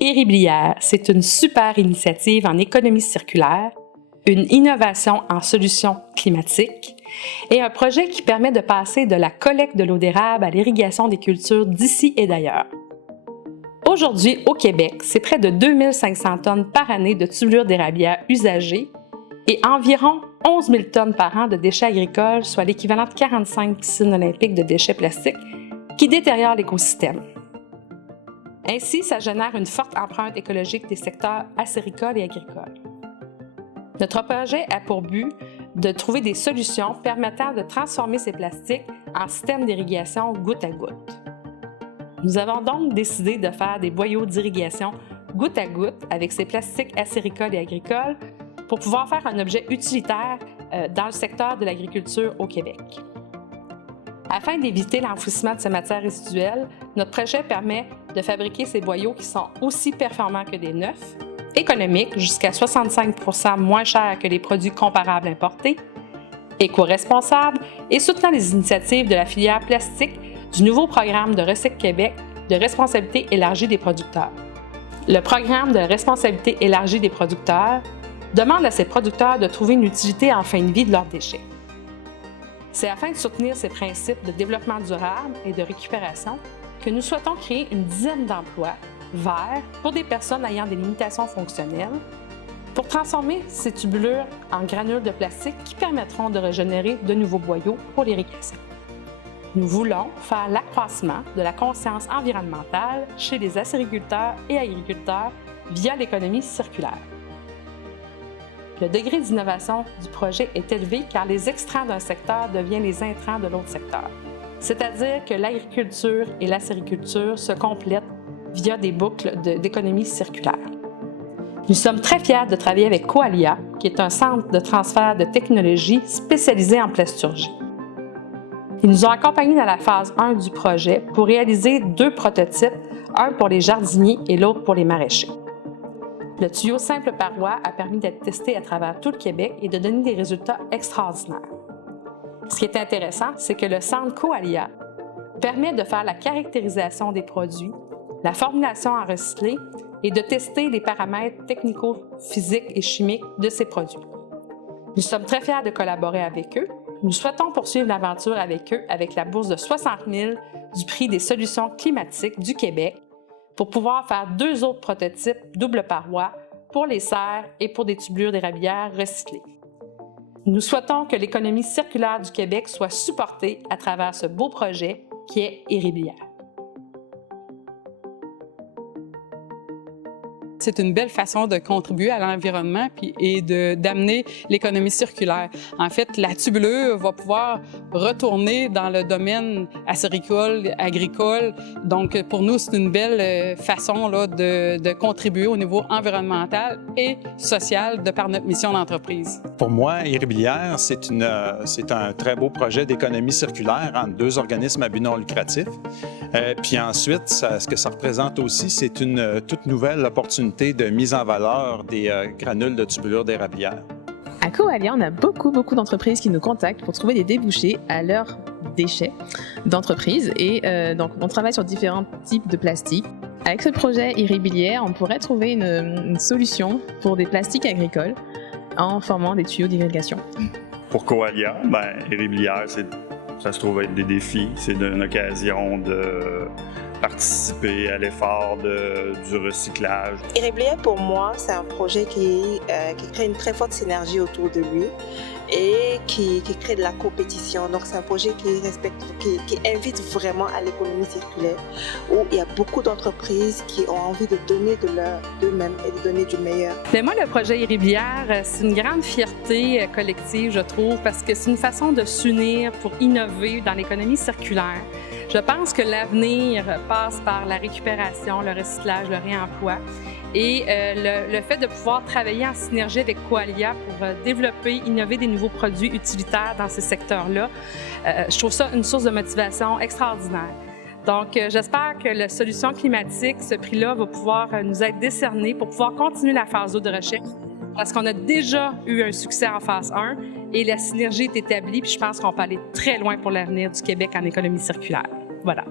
Ériblière, c'est une super initiative en économie circulaire, une innovation en solutions climatiques et un projet qui permet de passer de la collecte de l'eau d'érable à l'irrigation des cultures d'ici et d'ailleurs. Aujourd'hui, au Québec, c'est près de 2500 tonnes par année de tubulure d'érablière usagées et environ 11 000 tonnes par an de déchets agricoles, soit l'équivalent de 45 piscines olympiques de déchets plastiques qui détériorent l'écosystème. Ainsi, ça génère une forte empreinte écologique des secteurs acéricoles et agricoles. Notre projet a pour but de trouver des solutions permettant de transformer ces plastiques en système d'irrigation goutte à goutte. Nous avons donc décidé de faire des boyaux d'irrigation goutte à goutte avec ces plastiques acéricoles et agricoles pour pouvoir faire un objet utilitaire dans le secteur de l'agriculture au Québec. Afin d'éviter l'enfouissement de ces matières résiduelles, notre projet permet de fabriquer ces boyaux qui sont aussi performants que des neufs, économiques jusqu'à 65 % moins chers que les produits comparables importés, éco-responsables et soutenant les initiatives de la filière plastique du nouveau programme de Recycle Québec de responsabilité élargie des producteurs. Le programme de responsabilité élargie des producteurs demande à ces producteurs de trouver une utilité en fin de vie de leurs déchets. C'est afin de soutenir ces principes de développement durable et de récupération que nous souhaitons créer une dizaine d'emplois verts pour des personnes ayant des limitations fonctionnelles pour transformer ces tubulures en granules de plastique qui permettront de régénérer de nouveaux boyaux pour l'irrigation. Nous voulons faire l'accroissement de la conscience environnementale chez les acériculteurs et agriculteurs via l'économie circulaire. Le degré d'innovation du projet est élevé car les extrants d'un secteur deviennent les intrants de l'autre secteur. C'est-à-dire que l'agriculture et l'acériculture se complètent via des boucles d'économie circulaire. Nous sommes très fiers de travailler avec Coalia, qui est un centre de transfert de technologie spécialisé en plasturgie. Ils nous ont accompagnés dans la phase 1 du projet pour réaliser 2 prototypes, un pour les jardiniers et l'autre pour les maraîchers. Le tuyau simple paroi a permis d'être testé à travers tout le Québec et de donner des résultats extraordinaires. Ce qui est intéressant, c'est que le centre Coalia permet de faire la caractérisation des produits, la formulation en recyclé et de tester les paramètres technico-physiques et chimiques de ces produits. Nous sommes très fiers de collaborer avec eux. Nous souhaitons poursuivre l'aventure avec eux avec la bourse de 60 000 du prix des solutions climatiques du Québec pour pouvoir faire 2 autres prototypes double paroi pour les serres et pour des tubulures d'érablière recyclées. Nous souhaitons que l'économie circulaire du Québec soit supportée à travers ce beau projet qui est Ériblière. C'est une belle façon de contribuer à l'environnement et d'amener l'économie circulaire. En fait, la tubulure va pouvoir retourner dans le domaine acéricole, agricole. Donc, pour nous, c'est une belle façon là, de contribuer au niveau environnemental et social de par notre mission d'entreprise. Pour moi, Ériblière, c'est un très beau projet d'économie circulaire entre 2 organismes à but non lucratif. Puis ensuite, ce que ça représente aussi, c'est une toute nouvelle opportunité de mise en valeur des granules de tubulure d'érablière. À Coalia, on a beaucoup d'entreprises qui nous contactent pour trouver des débouchés à leurs déchets d'entreprise et donc on travaille sur différents types de plastiques. Avec ce projet Ériblière, on pourrait trouver une solution pour des plastiques agricoles en formant des tuyaux d'irrigation. Pour Coalia, Ériblière, ça se trouve être des défis. C'est une occasion de participer à l'effort du recyclage. Ériblière, pour moi, c'est un projet qui crée une très forte synergie autour de lui et qui crée de la compétition. Donc, c'est un projet qui invite vraiment à l'économie circulaire, où il y a beaucoup d'entreprises qui ont envie de donner d'eux-mêmes et de donner du meilleur. Mais moi, le projet Ériblière, c'est une grande fierté collective, je trouve, parce que c'est une façon de s'unir pour innover dans l'économie circulaire. Je pense que l'avenir passe par la récupération, le recyclage, le réemploi et le fait de pouvoir travailler en synergie avec Coalia pour développer, innover des nouveaux produits utilitaires dans ces secteurs-là, je trouve ça une source de motivation extraordinaire. Donc, j'espère que la solution climatique, ce prix-là, va pouvoir nous être décerné pour pouvoir continuer la phase 2 de recherche parce qu'on a déjà eu un succès en phase 1 et la synergie est établie, puis je pense qu'on peut aller très loin pour l'avenir du Québec en économie circulaire. Voilà.